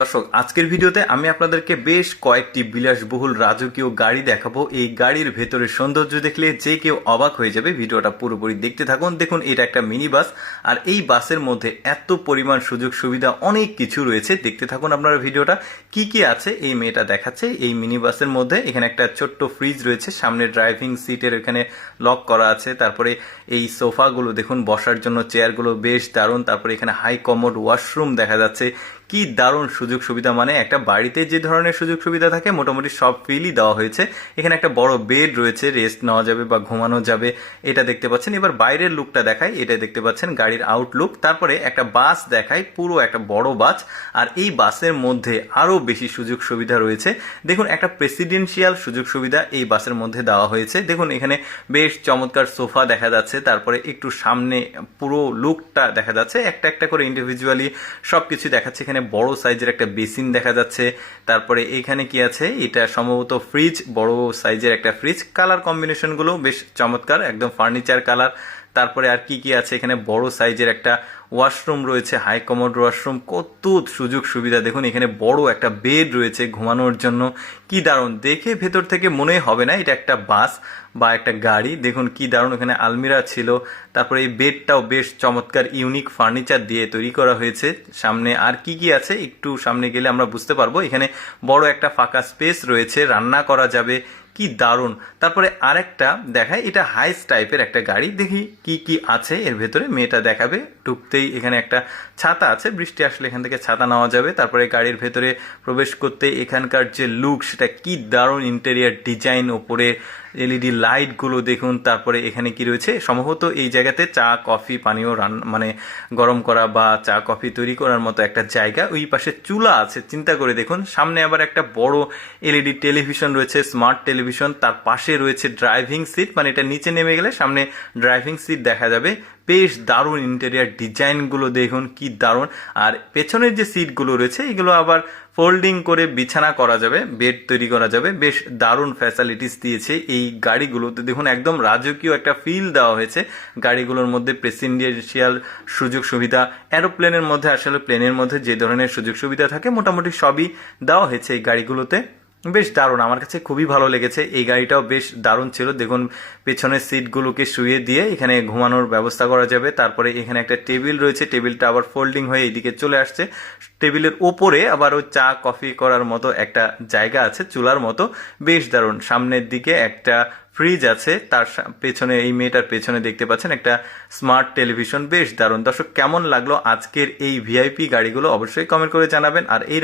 দর্শক, আজকের ভিডিওতে আমি আপনাদেরকে বেশ কয়েকটি বিলাসবহুল রাজকীয় গাড়ি দেখাবো। এই গাড়ির ভেতরের সৌন্দর্য দেখলে যে কেউ অবাক হয়ে যাবে। ভিডিওটা পুরোপুরি দেখতে থাকুন। দেখুন, এটা একটা মিনি বাস, আর এই বাসের মধ্যে এত পরিমাণ সুযোগ সুবিধা, অনেক কিছু রয়েছে। দেখতে থাকুন আপনারা ভিডিওটা। কি কি আছে এই মেয়েটা দেখাচ্ছে এই মিনি বাসের মধ্যে। এখানে একটা ছোট্ট ফ্রিজ রয়েছে, সামনে ড্রাইভিং সিটের এখানে লক করা আছে। তারপরে এই সোফাগুলো দেখুন, বসার জন্য চেয়ারগুলো বেশ দারুণ। তারপরে এখানে হাই কমোড ওয়াশরুম দেখা যাচ্ছে। কি দারুণ সুযোগ সুবিধা, মানে একটা বাড়িতে যে ধরনের সুযোগ সুবিধা থাকে মোটামুটি সব ফিলই দেওয়া হয়েছে। এখানে একটা বড় বেড রয়েছে, রেস্ট নেওয়া যাবে বা ঘুমানো যাবে, এটা দেখতে পাচ্ছেন। এবার বাইরের লুকটা দেখাই, এটা দেখতে পাচ্ছেন গাড়ির আউটলুক। তারপরে একটা বাস দেখাই, পুরো একটা বড় বাস, আর এই বাসের মধ্যে আরো বেশি সুযোগ সুবিধা রয়েছে। দেখুন, একটা প্রেসিডেন্সিয়াল সুযোগ সুবিধা এই বাসের মধ্যে দেওয়া হয়েছে। দেখুন, এখানে বেশ চমৎকার সোফা দেখা যাচ্ছে। তারপরে একটু সামনে পুরো লুকটা দেখা যাচ্ছে, একটা একটা করে ইন্ডিভিজুয়ালি সবকিছু দেখাচ্ছে। এখানে বড় সাইজের একটা বেসিন দেখা যাচ্ছে। তারপরে এখানে কি আছে, এটা সম্ভবত ফ্রিজ, বড় সাইজের একটা ফ্রিজ। কালার কম্বিনেশন গুলো বেশ চমৎকার, একদম ফার্নিচার কালার। তারপরে আর কি কি আছে, এখানে বড় সাইজের একটা ওয়াশরুম রয়েছে, হাই কমোড ওয়াশরুম। কত সুযোগ সুবিধা দেখুন, এখানে বড় একটা বেড রয়েছে ঘুমানোর জন্য। কি দারুণ, দেখে ভেতর থেকে মনে হবে না এটা একটা বাস বা একটা গাড়ি। দেখুন কি দারুণ, এখানে আলমিরা ছিল। তারপরে এই বেডটাও বেশ চমৎকার, ইউনিক ফার্নিচার দিয়ে তৈরি করা হয়েছে। সামনে আর কি কি আছে একটু সামনে গেলে আমরা বুঝতে পারবো। এখানে বড় একটা ফাঁকা স্পেস রয়েছে, রান্না করা যাবে। কি দারুণ। তারপরে আরেকটা দেখায়, এটা হাইস টাইপের একটা গাড়ি। দেখি কি কি আছে এর ভেতরে, মেয়েটা দেখাবে। ঢুকতেই এখানে একটা ছাতা আছে, বৃষ্টি আসলে এখান থেকে ছাতা নেওয়া যাবে। তারপরে গাড়ির ভেতরে প্রবেশ করতে এখানকার যে লুক, সেটা কি দারুণ। ইন্টেরিয়ার ডিজাইন, ওপরে এলইডি লাইট গুলো দেখুন। তারপরে এখানে কি রয়েছে, সম্ভবত এই জায়গাতে চা কফি পানীয় মানে গরম করা বা চা কফি তৈরি করার মতো একটা জায়গা। ওই পাশে চুলা আছে, চিন্তা করে দেখুন। সামনে আবার একটা বড় এলইডি টেলিভিশন রয়েছে, স্মার্ট টেলিভিশন। তার পাশে রয়েছে ড্রাইভিং সিট, মানে এটা নিচে নেমে গেলে সামনে ড্রাইভিং সিট দেখা যাবে। বেশ দারুণ ইন্টেরিয়ার ডিজাইন গুলো দেখুন, কি দারুণ। আর পেছনের যে সিটগুলো রয়েছে, এগুলো আবার ফোল্ডিং করে বিছানা করা যাবে, বেড তৈরি করা যাবে। বেশ দারুণ ফ্যাসিলিটিস দিয়েছে এই গাড়িগুলোতে। দেখুন, একদম রাজকীয় একটা ফিল দেওয়া হয়েছে গাড়িগুলোর মধ্যে। প্রেসিডেন্সিয়াল সুযোগ সুবিধা, এরোপ্লেনের মধ্যে আসলে প্লেনের মধ্যে যে ধরনের সুযোগ সুবিধা থাকে মোটামুটি সবই দেওয়া হয়েছে এই গাড়িগুলোতে। বেশ দারুণ, আমার কাছে খুবই ভালো লেগেছে। এই গাড়িটাও বেশ দারুণ ছিল। দেখুন, পেছনের সিটগুলোকে শুয়ে দিয়ে এখানে ঘুমানোর ব্যবস্থা করা যাবে। তারপরে এখানে একটা টেবিল রয়েছে, টেবিলটা আবার ফোল্ডিং হয়ে এইদিকে চলে আসছে। টেবিলের ওপরে আবার ওই চা কফি করার মতো একটা জায়গা আছে, চুলার মতো। বেশ দারুণ। সামনের দিকে একটা ফ্রিজ আছে, তার পেছনে এই মেয়েটার পেছনে দেখতে পাচ্ছেন একটা স্মার্ট টেলিভিশন। বেশ দারুণ। দর্শক, কেমন লাগলো আজকের এই ভিআইপি গাড়িগুলো অবশ্যই কমেন্ট করে জানাবেন। আর এই